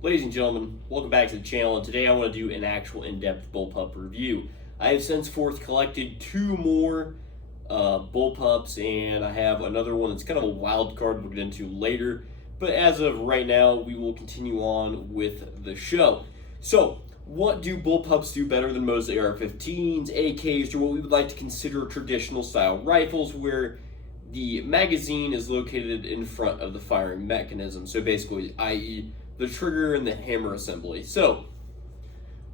Ladies and gentlemen, welcome back to the channel, and today I want to do an actual in-depth bullpup review. I have since forth collected two more bullpups, and I have another one that's kind of a wild card we'll get into later. But as of right now, we will continue on with the show. So, what do bullpups do better than most AR-15s, AKs, or what we would like to consider traditional style rifles, where the magazine is located in front of the firing mechanism? So basically, i.e., the trigger and the hammer assembly. So,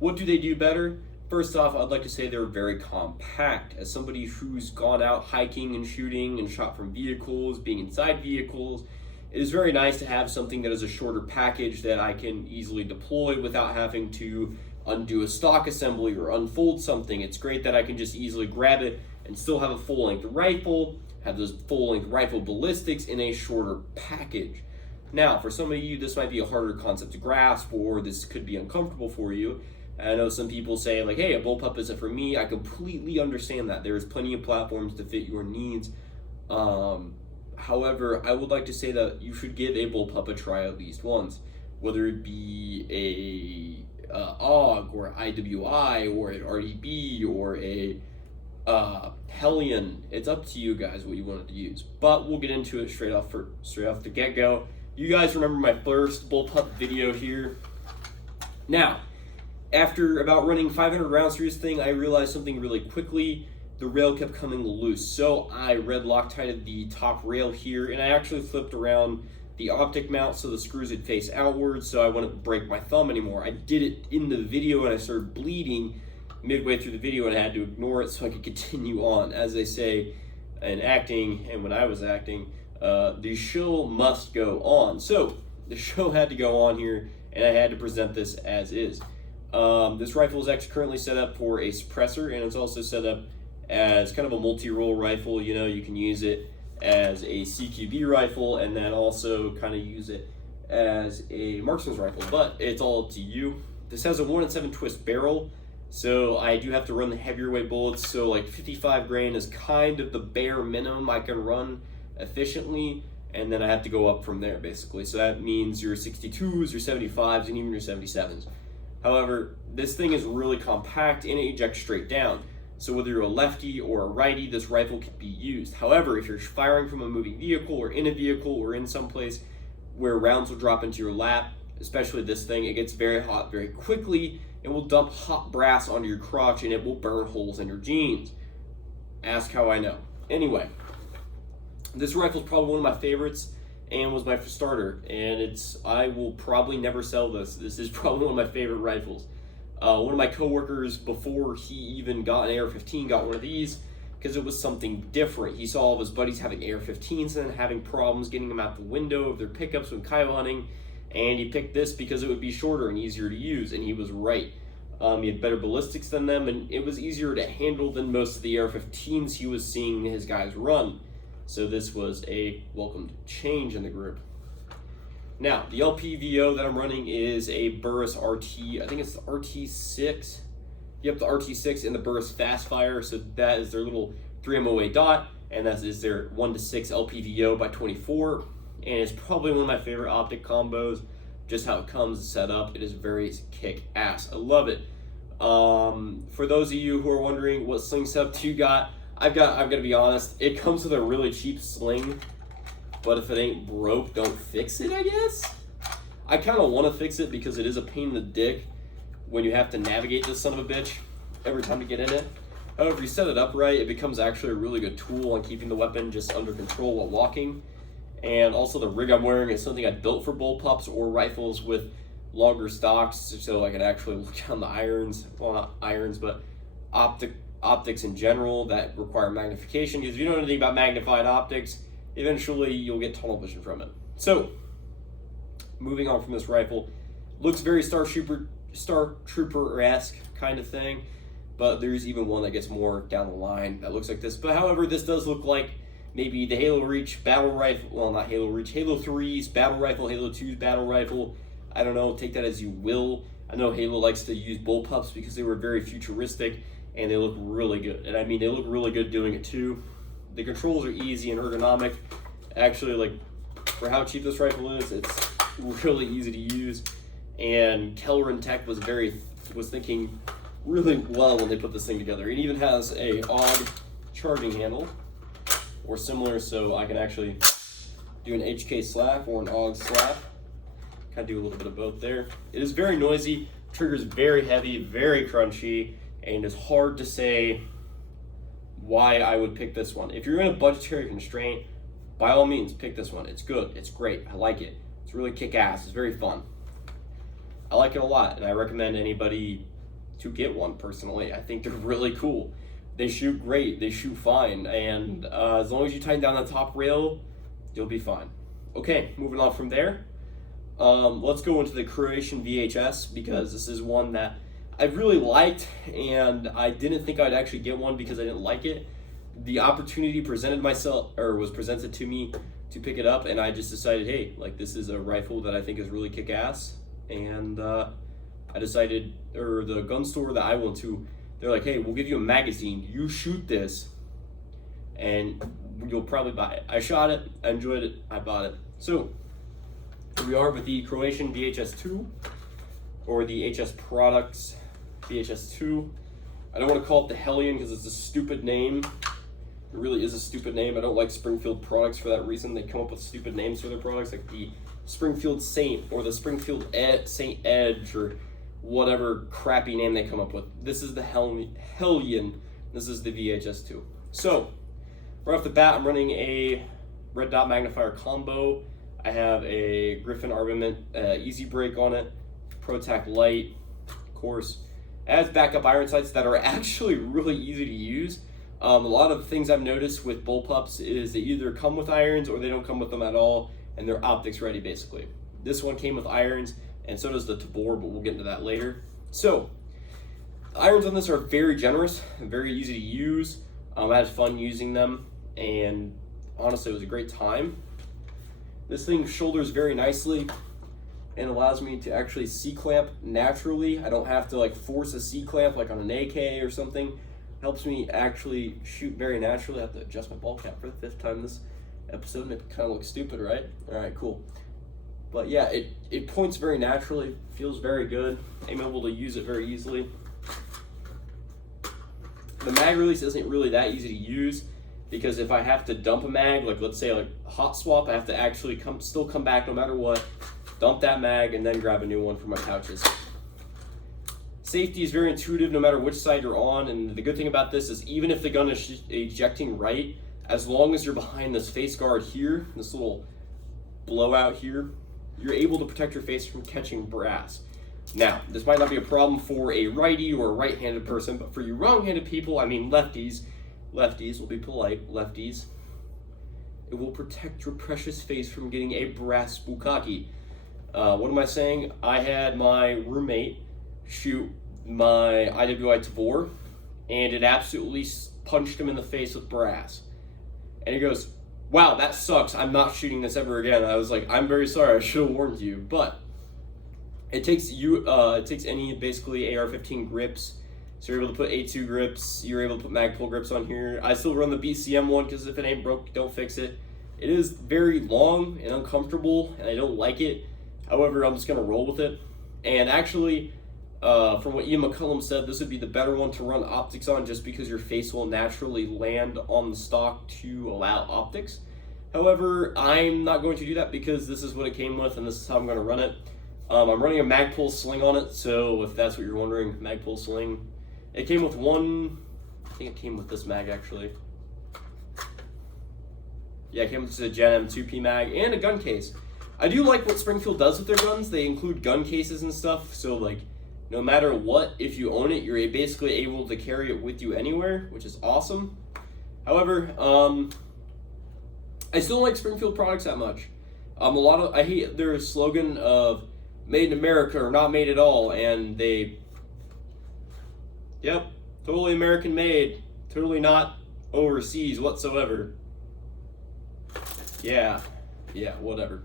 what do they do better? First off, I'd like to say they're very compact. As somebody who's gone out hiking and shooting and shot from vehicles, being inside vehicles, it is very nice to have something that is a shorter package that I can easily deploy without having to undo a stock assembly or unfold something. It's great that I can just easily grab it and still have a full-length rifle, have those full-length rifle ballistics in a shorter package. Now, for some of you, this might be a harder concept to grasp, or this could be uncomfortable for you. I know some people say, like, hey, a bullpup isn't for me. I completely understand that. There's plenty of platforms to fit your needs. However, I would like to say that you should give a bullpup a try at least once, whether it be a AUG, or IWI, or an RDB, or a Hellion. It's up to you guys what you wanted to use. But we'll get into it straight off the get-go. You guys remember my first bullpup video here? Now, after about running 500 rounds through this thing, I realized something really quickly. The rail kept coming loose. So I red Loctited the top rail here, and I actually flipped around the optic mount so the screws would face outwards so I wouldn't break my thumb anymore. I did it in the video and I started bleeding midway through the video, and I had to ignore it so I could continue on. As they say in acting, and when I was acting, the show must go on. So the show had to go on here, and I had to present this as is. This rifle is actually currently set up for a suppressor, and it's also set up as kind of a multi-role rifle. You know, you can use it as a CQB rifle and then also kind of use it as a marksman's rifle, but it's all up to you. This has a 1-in-7 twist barrel, so I do have to run the heavier weight bullets, so like 55 grain is kind of the bare minimum I can run efficiently, and then I have to go up from there basically. So that means your 62s, your 75s, and even your 77s. However, this thing is really compact and it ejects straight down. So whether you're a lefty or a righty, this rifle can be used. However, if you're firing from a moving vehicle or in a vehicle or in some place where rounds will drop into your lap, especially this thing, it gets very hot very quickly and will dump hot brass onto your crotch, and it will burn holes in your jeans. Ask how I know. Anyway, this rifle is probably one of my favorites and was my starter, and I will probably never sell this. This is probably one of my favorite rifles. One of my coworkers, before he even got an AR-15, got one of these because it was something different. He saw all of his buddies having AR-15s and having problems getting them out the window of their pickups when coyote hunting, and he picked this because it would be shorter and easier to use, and he was right. He had better ballistics than them, and it was easier to handle than most of the AR-15s he was seeing his guys run. So this was a welcomed change in the group. Now, the LPVO that I'm running is a Burris RT, I think it's the RT6. Yep, the RT6 and the Burris Fastfire. So that is their little 3MOA dot, and that is their 1:6 LPVO by 24. And it's probably one of my favorite optic combos. Just how it comes set up, it is very kick-ass. I love it. For those of you who are wondering what sling setup you got, I've got to be honest, it comes with a really cheap sling, but if it ain't broke, don't fix it, I guess? I kind of want to fix it because it is a pain in the dick when you have to navigate this son of a bitch every time to get in it. However, if you set it up right, it becomes actually a really good tool on keeping the weapon just under control while walking. And also the rig I'm wearing is something I built for bullpups or rifles with longer stocks, so I can actually look down the irons, well not irons, but optics in general that require magnification. Because if you know anything about magnified optics, eventually you'll get tunnel vision from it. So, moving on from this rifle, looks very Star Trooper-esque kind of thing, but there's even one that gets more down the line that looks like this. But however, this does look like maybe the Halo Reach battle rifle, well not Halo Reach, Halo 3's battle rifle, Halo 2's battle rifle. I don't know, take that as you will. I know Halo likes to use bullpups because they were very futuristic and they look really good. And I mean, they look really good doing it too. The controls are easy and ergonomic. Actually, like, for how cheap this rifle is, it's really easy to use. and Kellerin Tech was thinking really well when they put this thing together. It even has a odd charging handle or similar, so I can actually do an HK slap or an AUG slap. Kind of do a little bit of both there. It is very noisy, trigger's very heavy, very crunchy, and it's hard to say why I would pick this one. If you're in a budgetary constraint, by all means, pick this one. It's good, it's great, I like it. It's really kick-ass, it's very fun. I like it a lot, and I recommend anybody to get one personally. I think they're really cool. They shoot great, they shoot fine, and as long as you tighten down the top rail, you'll be fine. Okay, moving on from there. Let's go into the Croatian VHS, because this is one that I really liked, and I didn't think I'd actually get one because I didn't like it. The opportunity was presented to me to pick it up, and I just decided, hey, like, this is a rifle that I think is really kick-ass, and I decided, or the gun store that I went to, they're like, hey, we'll give you a magazine, you shoot this, and you'll probably buy it. I shot it, I enjoyed it, I bought it. So, here we are with the Croatian VHS-2, or the HS Products VHS-2. I don't want to call it the Hellion because it's a stupid name. It really is a stupid name. I don't like Springfield products for that reason. They come up with stupid names for their products, like the Springfield Saint or the Springfield Saint Edge or whatever crappy name they come up with. This is the Hellion. This is the VHS-2. So, right off the bat, I'm running a red dot magnifier combo. I have a Griffin Armament Easy Break on it, ProTac Light, of course. It has backup iron sights that are actually really easy to use. A lot of things I've noticed with Bullpups is they either come with irons or they don't come with them at all, and they're optics ready basically. This one came with irons, and so does the Tabor, but we'll get into that later. So, the irons on this are very generous and very easy to use. I had fun using them, and honestly, it was a great time. This thing shoulders very nicely and allows me to actually C-clamp naturally. I don't have to like force a C-clamp like on an AK or something. Helps me actually shoot very naturally. I have to adjust my ball cap for the 5th time this episode, and it kind of looks stupid, right? All right, cool. But yeah, it points very naturally, feels very good. I'm able to use it very easily. The mag release isn't really that easy to use, because if I have to dump a mag, like let's say like hot swap, I have to actually still come back no matter what, dump that mag, and then grab a new one for my pouches. Safety is very intuitive no matter which side you're on, and the good thing about this is even if the gun is ejecting right, as long as you're behind this face guard here, this little blowout here, you're able to protect your face from catching brass. Now, this might not be a problem for a righty or a right-handed person, but for you wrong-handed people, I mean lefties, will be polite, lefties, it will protect your precious face from getting a brass bukkake. What am I saying? I had my roommate shoot my IWI Tabor, and it absolutely punched him in the face with brass. And he goes, wow, that sucks, I'm not shooting this ever again. I was like, I'm very sorry, I should have warned you. But it takes any basically AR-15 grips, so you're able to put A2 grips, you're able to put Magpul grips on here. I still run the BCM one because if it ain't broke, don't fix it. It is very long and uncomfortable, and I don't like it. However, I'm just going to roll with it. And actually, from what Ian McCullum said, this would be the better one to run optics on just because your face will naturally land on the stock to allow optics. However, I'm not going to do that because this is what it came with and this is how I'm going to run it. I'm running a Magpul sling on it, so if that's what you're wondering, Magpul sling. It came with I think it came with this mag actually. Yeah, it came with a Gen M2P mag and a gun case. I do like what Springfield does with their guns. They include gun cases and stuff, so like no matter what, if you own it, you're basically able to carry it with you anywhere, which is awesome. However, I still don't like Springfield products that much. I hate their slogan of "Made in America" or "Not made at all," and yep, totally American made, totally not overseas whatsoever. Yeah, whatever.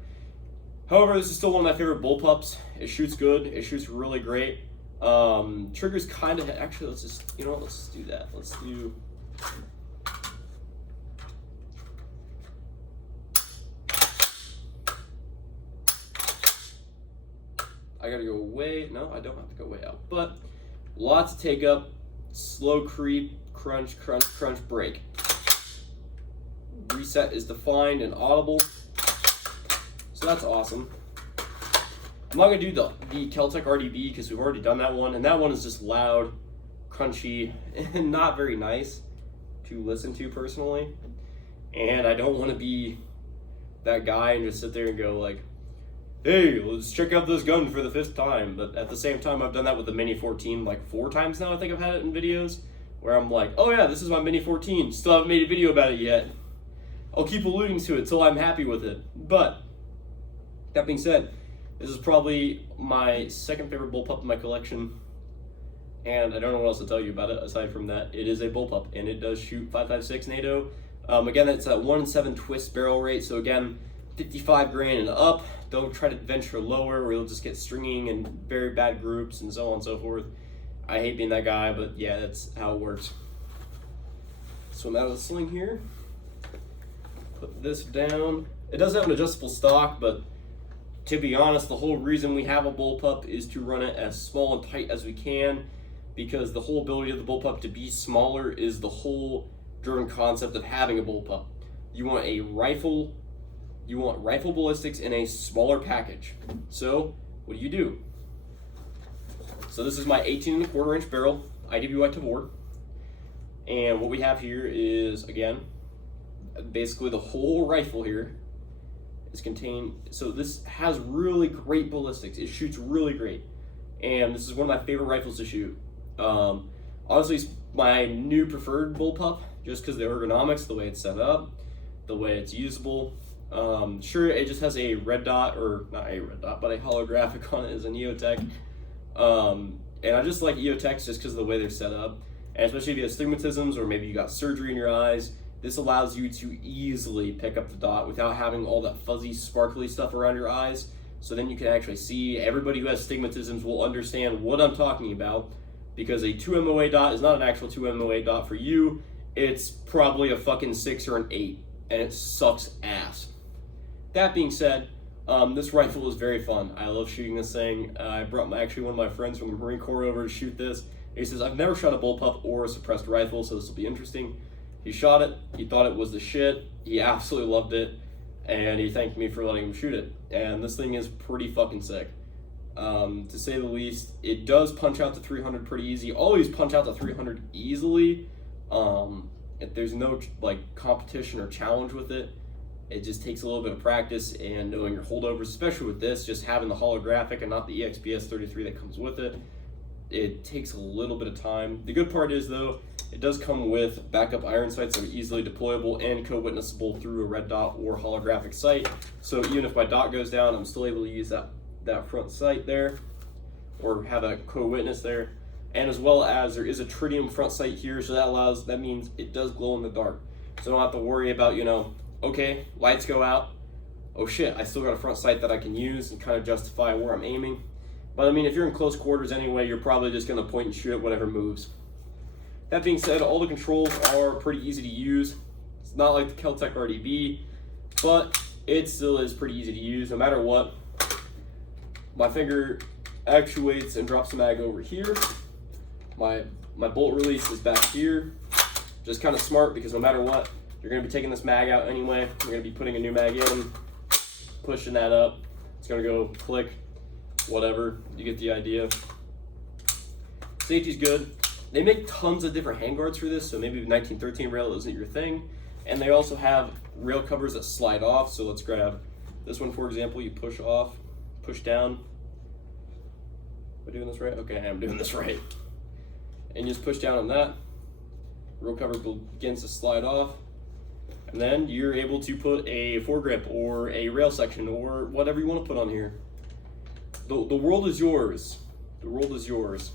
However, this is still one of my favorite Bullpups. It shoots good. It shoots really great. Triggers kind of... Actually, let's just... You know what? Let's just do that. Let's do... I I gotta go way, no, I don't have to go way out. But lots to take up, slow creep, crunch, crunch, crunch, break. Reset is defined and audible. So that's awesome. I'm not gonna do the Keltec RDB because we've already done that one, and that one is just loud, crunchy, and not very nice to listen to personally. And I don't want to be that guy and just sit there and go like, hey, let's check out this gun for the 5th time. But at the same time, I've done that with the Mini 14 like 4 times now. I think I've had it in videos where I'm like, oh yeah, this is my Mini 14. Still haven't made a video about it yet. I'll keep alluding to it till I'm happy with it. But that being said, this is probably my 2nd favorite bullpup in my collection. And I don't know what else to tell you about it aside from that it is a bullpup and it does shoot 5.56 NATO. Again, it's at 1-in-7 twist barrel rate. So again, 55 grain and up. Don't try to venture lower or you'll just get stringing and very bad groups and so on and so forth. I hate being that guy, but yeah, that's how it works. So I'm out of the sling here. Put this down. It does have an adjustable stock, but to be honest, the whole reason we have a bullpup is to run it as small and tight as we can, because the whole ability of the bullpup to be smaller is the whole driven concept of having a bullpup. You want rifle ballistics in a smaller package. So what do? So this is my 18.25 inch barrel IWI Tavor, and what we have here is, again, basically the whole rifle here is contained. So this has really great ballistics. It shoots really great, and this is one of my favorite rifles to shoot. Honestly, it's my new preferred bullpup just because the ergonomics, the way it's set up, the way it's usable. Sure, it just has a red dot, or not a red dot, but a holographic on it as an EOTech. And I just like EOTechs just because of the way they're set up, and especially if you have stigmatisms or maybe you got surgery in your eyes. This allows you to easily pick up the dot without having all that fuzzy, sparkly stuff around your eyes. So then you can actually see. Everybody who has stigmatisms will understand what I'm talking about, because a 2 MOA dot is not an actual 2 MOA dot for you. It's probably a fucking 6 or an 8, and it sucks ass. That being said, this rifle is very fun. I love shooting this thing. I brought one of my friends from the Marine Corps over to shoot this. He says, I've never shot a bullpup or a suppressed rifle, so this will be interesting. He shot it, he thought it was the shit, he absolutely loved it, and he thanked me for letting him shoot it. And this thing is pretty fucking sick. To say the least, it does punch out to 300 pretty easy. Always punch out to 300 easily. If there's no like competition or challenge with it, it just takes a little bit of practice and knowing your holdovers, especially with this, just having the holographic and not the EXPS 33 that comes with it. It takes a little bit of time. The good part is, though, it does come with backup iron sights that are easily deployable and co-witnessable through a red dot or holographic sight. So even if my dot goes down, I'm still able to use that front sight there, or have a co-witness there. And as well as there is a tritium front sight here, so that means it does glow in the dark. So I don't have to worry about, okay, lights go out. Oh shit, I still got a front sight that I can use and kind of justify where I'm aiming. But I mean, if you're in close quarters anyway, you're probably just gonna point and shoot at whatever moves. That being said, all the controls are pretty easy to use. It's not like the Keltec RDB, but it still is pretty easy to use no matter what. My finger actuates and drops the mag over here. My bolt release is back here. Just kind of smart because no matter what, you're going to be taking this mag out anyway. You're going to be putting a new mag in, pushing that up. It's going to go click, whatever. You get the idea. Safety's good. They make tons of different handguards for this, so maybe 1913 rail isn't your thing. And they also have rail covers that slide off. So let's grab this one, for example. You push off, push down. Am I doing this right? Okay, I am doing this right. And you just push down on that. Rail cover begins to slide off. And then you're able to put a foregrip or a rail section or whatever you want to put on here. The world is yours. The world is yours.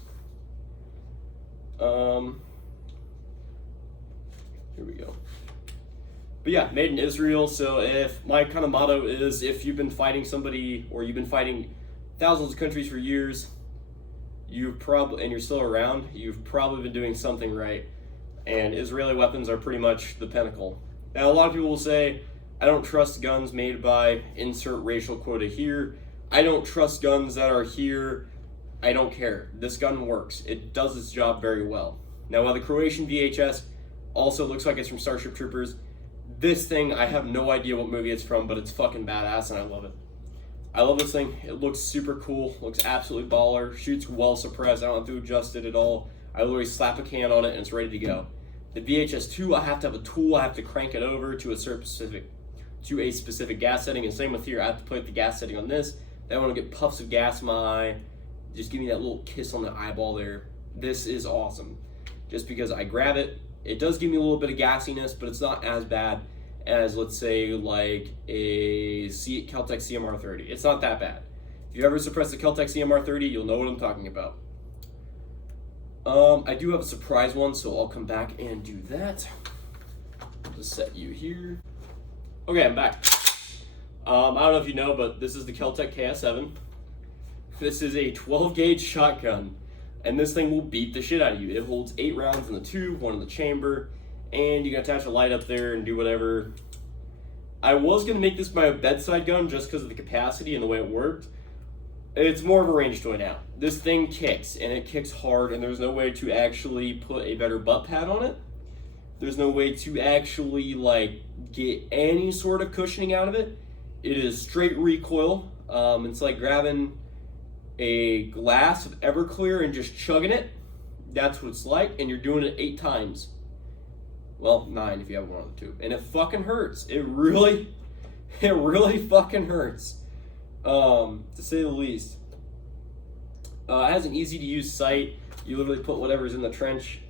Here we go. But yeah, made in Israel. So if my kind of motto is, if you've been fighting somebody or you've been fighting thousands of countries for years, and you're still around, you've probably been doing something right. And Israeli weapons are pretty much the pinnacle. Now, a lot of people will say, I don't trust guns made by insert racial quota here. I don't trust guns that are here. I don't care. This gun works. It does its job very well. Now, while the Croatian VHS also looks like it's from Starship Troopers, this thing, I have no idea what movie it's from, but it's fucking badass and I love it. I love this thing. It looks super cool. Looks absolutely baller. Shoots well suppressed. I don't have to adjust it at all. I literally slap a can on it and it's ready to go. The VHS-2, I have to have a tool. I have to crank it over to a specific gas setting. And same with here. I have to put the gas setting on this. Then I want to get puffs of gas in my eye. Just give me that little kiss on the eyeball there. This is awesome. Just because I grab it, it does give me a little bit of gassiness, but it's not as bad as, let's say, like a Kel-Tec CMR30. It's not that bad. If you ever suppress the Kel-Tec CMR30, you'll know what I'm talking about. I do have a surprise one, so I'll come back and do that. Just set you here. Okay, I'm back. I don't know if you know, but this is the Kel-Tec KS7. This is a 12 gauge shotgun, and this thing will beat the shit out of you. It holds 8 rounds in the tube, 1 in the chamber, and you can attach a light up there and do whatever. I was going to make this my bedside gun just because of the capacity and the way it worked. It's more of a range toy now. This thing kicks, and it kicks hard, and there's no way to actually put a better butt pad on it. There's no way to actually, like, get any sort of cushioning out of it. It is straight recoil. It's like grabbing a glass of Everclear and just chugging it. That's what it's like, and you're doing it 8 times. Well, 9 if you have one on the tube. And it fucking hurts. It really fucking hurts. To say the least. It has an easy to use sight. You literally put whatever's in the trench.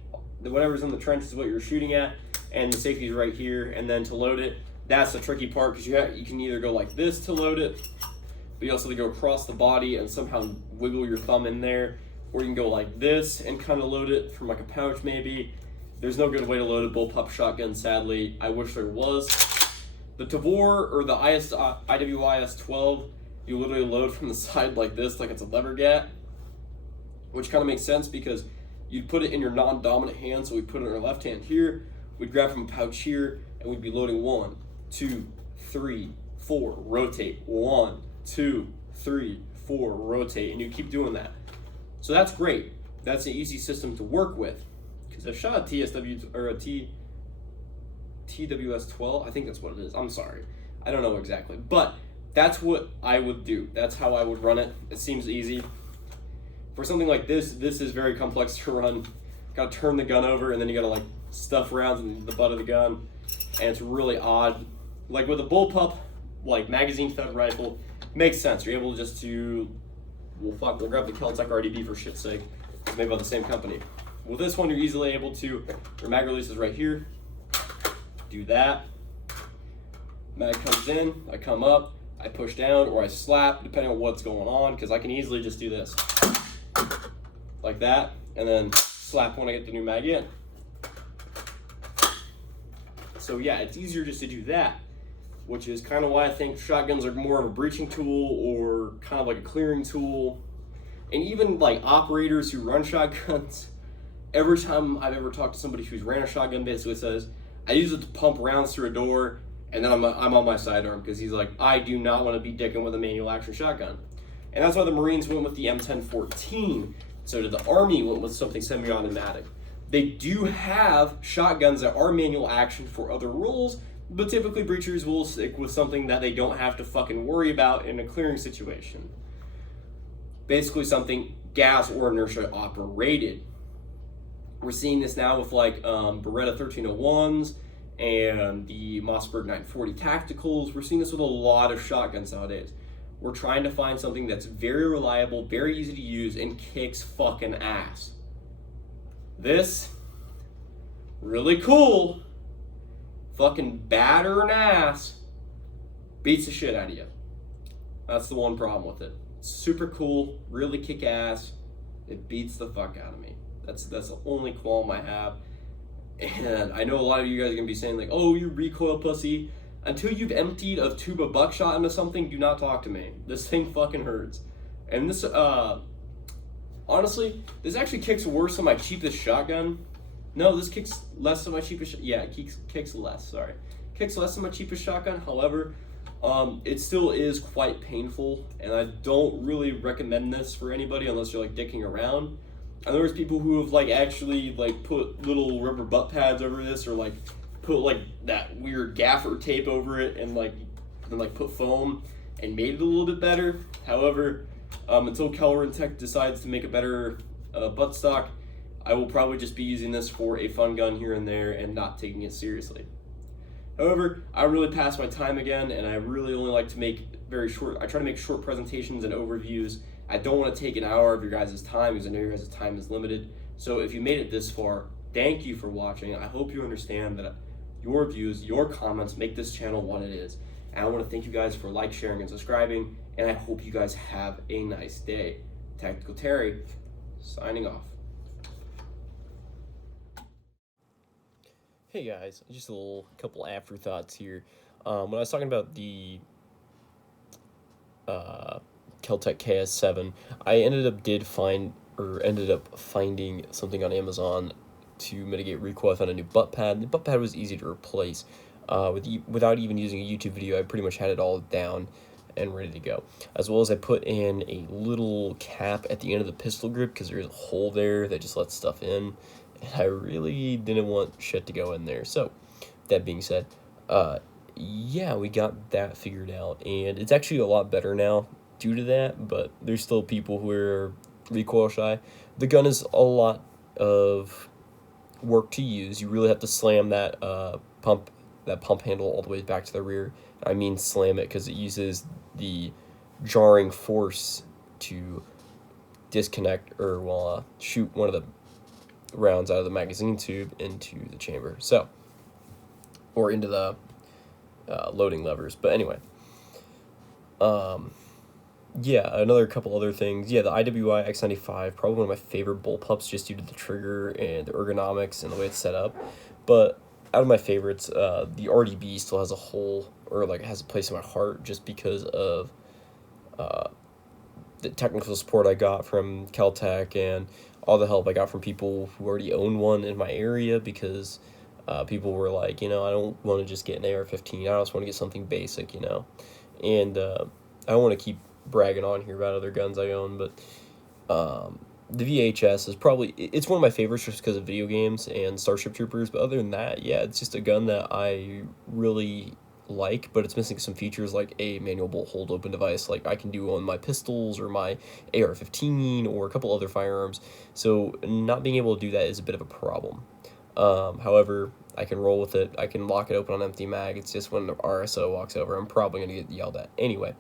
Whatever's in the trench is what you're shooting at, and the safety's right here. And then to load it, that's the tricky part, because you can either go like this to load it, but you also have to go across the body and somehow wiggle your thumb in there, or you can go like this and kind of load it from like a pouch maybe. There's no good way to load a bullpup shotgun, sadly. I wish there was. The Tavor or the IWIS 12, you literally load from the side like this, like it's a lever gat, which kind of makes sense because you'd put it in your non-dominant hand, so we put it in our left hand here, we'd grab from a pouch here, and we'd be loading 1, 2, 3, 4, rotate, 1, 2, 3, 4, rotate, and you keep doing that. So that's great. That's an easy system to work with. Because I've shot a TSW or a TWS 12, I think that's what it is. I'm sorry, I don't know exactly, but that's what I would do. That's how I would run it. It seems easy. For something like this, this is very complex to run. Got to turn the gun over, and then you got to like stuff rounds in the butt of the gun, and it's really odd. Like with a bullpup, like magazine fed rifle, makes sense. You're able just to, we'll grab the Kel-Tec RDB for shit's sake. It's made by the same company. With this one, you're easily able to, your mag release is right here. Do that. Mag comes in, I come up, I push down, or I slap, depending on what's going on, because I can easily just do this. Like that, and then slap when I get the new mag in. So yeah, it's easier just to do that, which is kind of why I think shotguns are more of a breaching tool or kind of like a clearing tool. And even like operators who run shotguns, every time I've ever talked to somebody who's ran a shotgun basically says, I use it to pump rounds through a door, and then I'm on my sidearm, because he's like, I do not want to be dicking with a manual action shotgun. And that's why the Marines went with the M1014. So did the Army went with something semi-automatic. They do have shotguns that are manual action for other roles, but typically breachers will stick with something that they don't have to fucking worry about in a clearing situation. Basically something gas or inertia operated. We're seeing this now with like Beretta 1301s and the Mossberg 940 Tacticals. We're seeing this with a lot of shotguns nowadays. We're trying to find something that's very reliable, very easy to use, and kicks fucking ass. This, really cool, fucking batter an ass, beats the shit out of you. That's the one problem with it. It's super cool, really kick ass, it beats the fuck out of me. That's the only qualm I have. And I know a lot of you guys are gonna be saying like, oh, you recoil pussy. Until you've emptied a tube of buckshot into something, do not talk to me. This thing fucking hurts. And this, honestly, this actually kicks worse than my cheapest shotgun. No, this kicks less than my cheapest, yeah, it kicks less, sorry. Kicks less than my cheapest shotgun. However, It still is quite painful, and I don't really recommend this for anybody unless you're like dicking around. And there's people who have like actually like put little rubber butt pads over this, or like put like that weird gaffer tape over it, and like put foam and made it a little bit better. However, until Keller and Tech decides to make a better buttstock, I will probably just be using this for a fun gun here and there and not taking it seriously. However, I really passed my time again, and I really only like to make I try to make short presentations and overviews. I don't want to take an hour of your guys' time because I know your guys' time is limited. So if you made it this far, thank you for watching. I hope you understand that your views, your comments make this channel what it is. And I want to thank you guys for sharing, and subscribing, and I hope you guys have a nice day. Tactical Terry, signing off. Hey guys, just a couple afterthoughts here. When I was talking about the Keltec KS7, I ended up finding something on Amazon to mitigate recoil. I found a new butt pad. The butt pad was easy to replace. Without even using a YouTube video, I pretty much had it all down and ready to go. As well as I put in a little cap at the end of the pistol grip because there's a hole there that just lets stuff in. And I really didn't want shit to go in there. So, that being said, yeah, we got that figured out. And it's actually a lot better now due to that, but there's still people who are recoil shy. The gun is a lot of work to use. You really have to slam that pump handle all the way back to the rear. I mean slam it because it uses the jarring force to disconnect or shoot one of the rounds out of the magazine tube into the chamber, or into the loading levers. But anyway, yeah, another couple other things. Yeah, the IWI X95, probably one of my favorite bullpups just due to the trigger and the ergonomics and the way it's set up. But out of my favorites, the RDB still has has a place in my heart just because of the technical support I got from Caltech and all the help I got from people who already own one in my area, because people were like, I don't want to just get an AR-15, I just want to get something basic, and I don't want to keep bragging on here about other guns I own, but the VHS is it's one of my favorites just because of video games and Starship Troopers. But other than that, yeah, it's just a gun that I really like, but it's missing some features like a manual bolt hold open device like I can do on my pistols or my AR-15 or a couple other firearms. So not being able to do that is a bit of a problem. However, I can roll with it. I can lock it open on empty mag. It's just when the RSO walks over, I'm probably going to get yelled at. Anyway,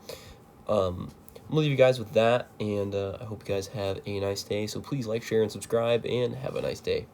I'm going to leave you guys with that, and I hope you guys have a nice day. So please like, share, and subscribe, and have a nice day.